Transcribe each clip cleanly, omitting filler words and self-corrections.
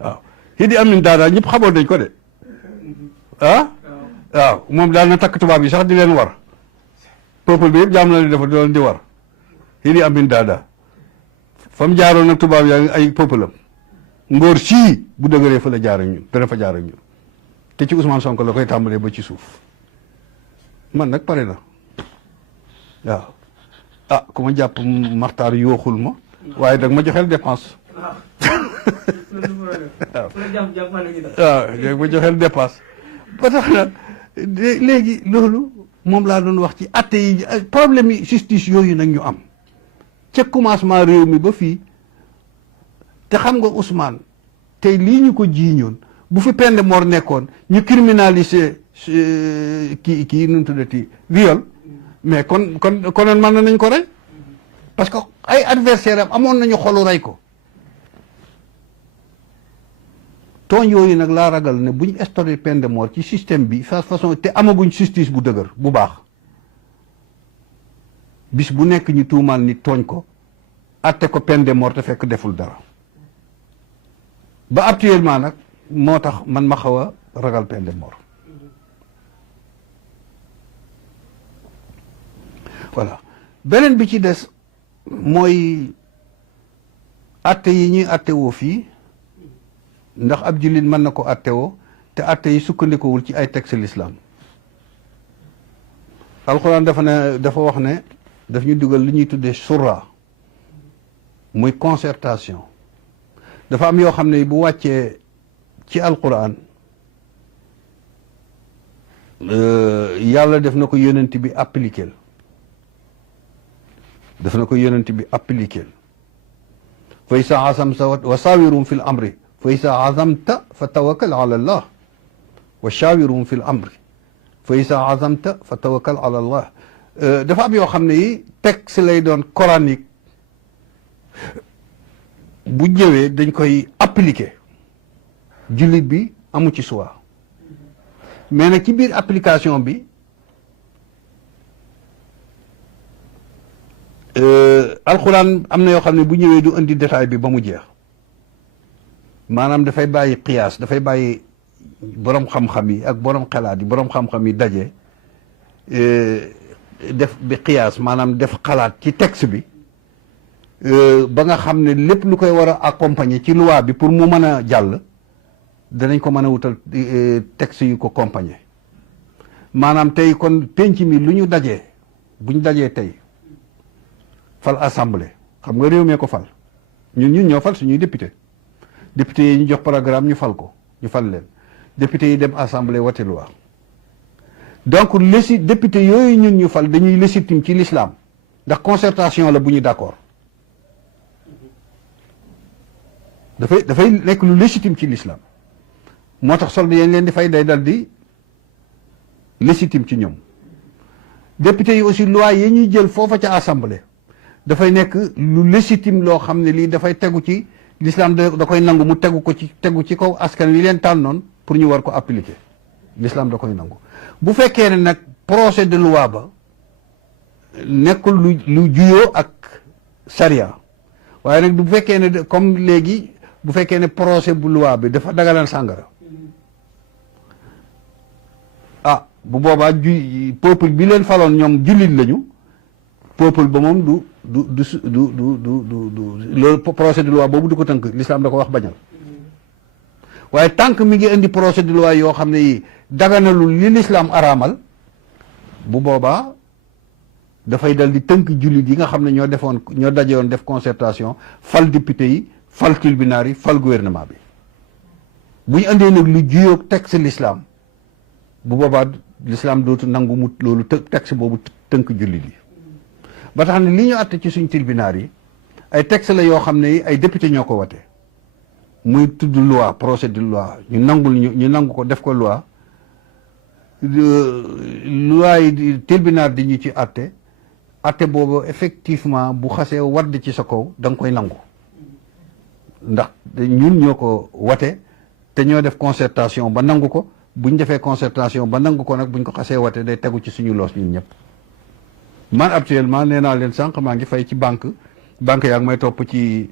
waaw Idi Amin Dada ñëpp xamoon nañ ko de ah waaw moom daal na takk tubaab yi sax di leen war peuple bi yëpp jaam na leen dafa doon di war Idi Amin Dada fa mu jaaroon nag tubaab yaa ay peuple am ngóor sii bu dëgëree fa la jaar ak ñun dana fa jaar ak ñun te ci Ousmane Sonko la koy tàmbalee ba ci suuf man nag pare na waaw ah ku ma jàpp Maxtaar yooxul ma waaye dag ma joxeel dépense waaw dag ma joxeel dépense ba tax na léegi loolu moom laa doon wax ci atte yi problème yi justice yooyu nag ñu am ca commencement réew mi ba fii te xam nga Ousmane tey lii ñu ko jiiñoon bu fi peine de mort nekkoon ñu criminaliser kii nu mu tuddati viol mais konoon mën nañ ko rey parce que ay adversaire am amoon nañu xolu rey ko tooñ yooyu nag laa ragal ne buñ instauré peine de mort ci système bi façon te amaguñ justice bu dëgër bu baax bis bu nekk ñu tuumaal nit tooñ ko atte ko peine de mort te fekk deful dara ba actuellement nag moo tax man ma xaw a ragal peine de mort voilà beneen bi ci des mooy atte yi ñuy atte woo fii ndax ab jullit mën na ko atte woo te atte yi sukkandikowul ci ay texte l'islam alxuraan dafa wax ne daf ñu dugal li ñuy tuddee surra muy concertation dafa am yoo xam ne bu wàccee ci alxuraan yàlla def na ko yonent bi appliquer fa isa azamta wa sawirum fi l amri fa isa azamta fa tawakkal ala allah wa shawirum fi l amri fa isa azamta fa tawakkal ala allah dafa am yoo xam ne yi texte lay doon coranique bu ñëwee dañ koy appliquer jullit bi amu ci choix mais nag ci biir application bi alxuraan am na yoo xam ne bu ñëwee du indi détail bi ba mu jeex maanaam dafay bàyyi qiyaas dafay bàyyi borom xam-xam yi ak borom xalaat yi borom xam-xam yi daje def bi qiyaas maanaam def xalaat ci texte bi ba nga xam ne lépp lu koy war a accompagner ci loi bi pour mu mën a jàll danañ ko mën a wutal texte yu ko accompagner maanaam tey kon penc mi lu ñu dajee buñ dajee tey fal assemblée xam nga réew mee ko fal ñun ñoo fal suñuy député yi ñu jox programme ñu fal leen député yi dem assemblée wote loi donc député yooyu ñun ñu fal dañuy légitime ci l'islam ndax concertation la bu ñu d'accord dafay nekk lu légitime ci l'islam moo tax solde yañ leen di fay day dal di légitime ci ñoom député yi aussi loi yi ñuy jël foofa ca assemblée dafay nekk lu légitime loo xam ne lii dafay tegu ci l'islam da koy nangu mu tegu ci kaw askan wi leen tànnoon pour ñu war ko appliquer l'islam da koy nangu bu fekkee ne nag projet de loi ba nekkul lu juyoo ak charia waaye nag bu fekkee ne comme léegi bu fekkee ne projet bu loi bi dafa daganal sàngara bu boobaa peuple bi leen faloon ñoom jullit lañu peuple ba moom du loolu projet de loi boobu du ko tënk l'islam da ko wax bañal waaye tant que mi ngi indi projet de loi yoo xam ne yi daganalul li l'islam araamal bu boobaa dafay dal di tënk jullit yi nga xam ne ñoo dajewoon def concertation fal député yi fal tribunal yi fal gouvernement bi bu ñu andee nag lu juyoog texte l'islam bu boobaa l'islam dootu nangu mu loolu texte boobu tënk jullit yi ba tax ne li ñu àtte ci suñ tribunal yi ay texte la yoo xam ne ay député ñoo ko wate muy tudd loi projet de loi ñu nangu ko def ko loi yi tribunal di ñu ci àtte boobu effectivement bu xasee wadd ci sa kaw da nga koy nangu ndax ñun ñoo ko wate te ñoo def concertation ba nangu ko buñ defee concertation ba nangu ko nag buñ ko xasee wate day tegu ci suñu loos ñun ñëpp man actuellement nee naa leen sànq maa ngi fay ci banque yaa ngi may topp ci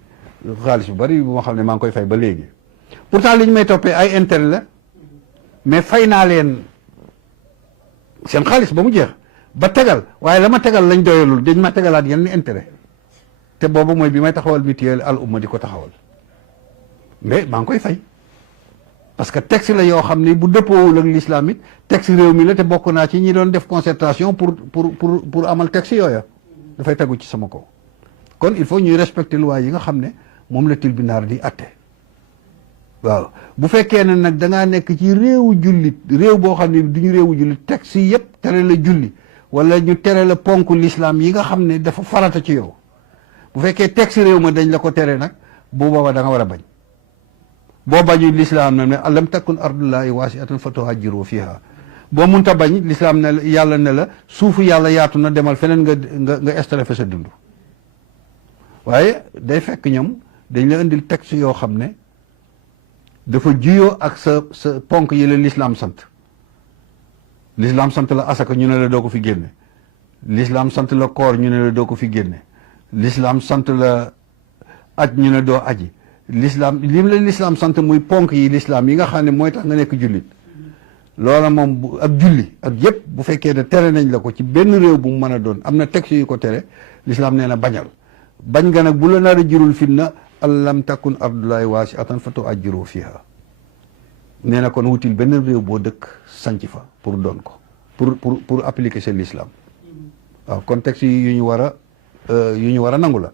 xaalis bu bari bu ma xam ne maa ngi koy fay ba léegi pourtant li ñu may toppee ay intérêt la mais fay naa leen seen xaalis ba mu jeex ba tegal waaye la ma tegal lañ doyalul dañ ma tegalaat yenn intérêt te boobu mooy bi may taxawal mutuelle al umma di ko taxawal mais maa ngi koy fay parce que texte la yoo xam ne bu dëppoowul ak l'islam it texte réew mi la te bokk naa ci ñi doon def concertation pour amal texte yooya dafay tegu ci sama kaw kon il faut ñuy respecter loi yi nga xam ne moom la tribunal di atte waaw bu fekkee ne nag da ngaa nekk ci réewu jullit réew boo xam ne du ñu réewu jullit texte yi yëpp tere la julli wala ñu tere la ponk l'islam yi nga xam ne dafa farata ci yow bu fekkee texte réew ma dañ la ko tere nag bu boobaa da nga war a bañ boo bañu l'islam ne alam takun ardullahi wasi'atan fatuhajiru fiha boo munta bañ l'islam ne yàlla ne la suufu yàlla yaatu na demal feneen nga installé fa sa dund waaye day fekk ñoom dañ la indil texte yoo xam ne dafa juyoo ak sa ponk yi la l'islam sant l'islam sant la asaka ñu ne la doo ko fi génne l'islam sant la koor ñu ne la doo ko fi génne l'islam sant la aj ñu ne doo aji l'islam lim la l'islam sant muy ponk yi l'islam yi nga xam ne mooy tax nga nekk jullit loola moom ak julli ak yépp bu fekkee ne tere nañ la ko ci benn réew bu mu mën a doon am na texte yu ko tere l'islam nee na bañal bañ nga nag bu la nar a jirul fitna allam takun ardullahi wasi'atan fatuhajiru fiha nee na kon wutil benn réew boo dëkk sanc fa pour doon ko pour appliquer c'est l'islam waaw kon texte yi yu ñu war a nangu la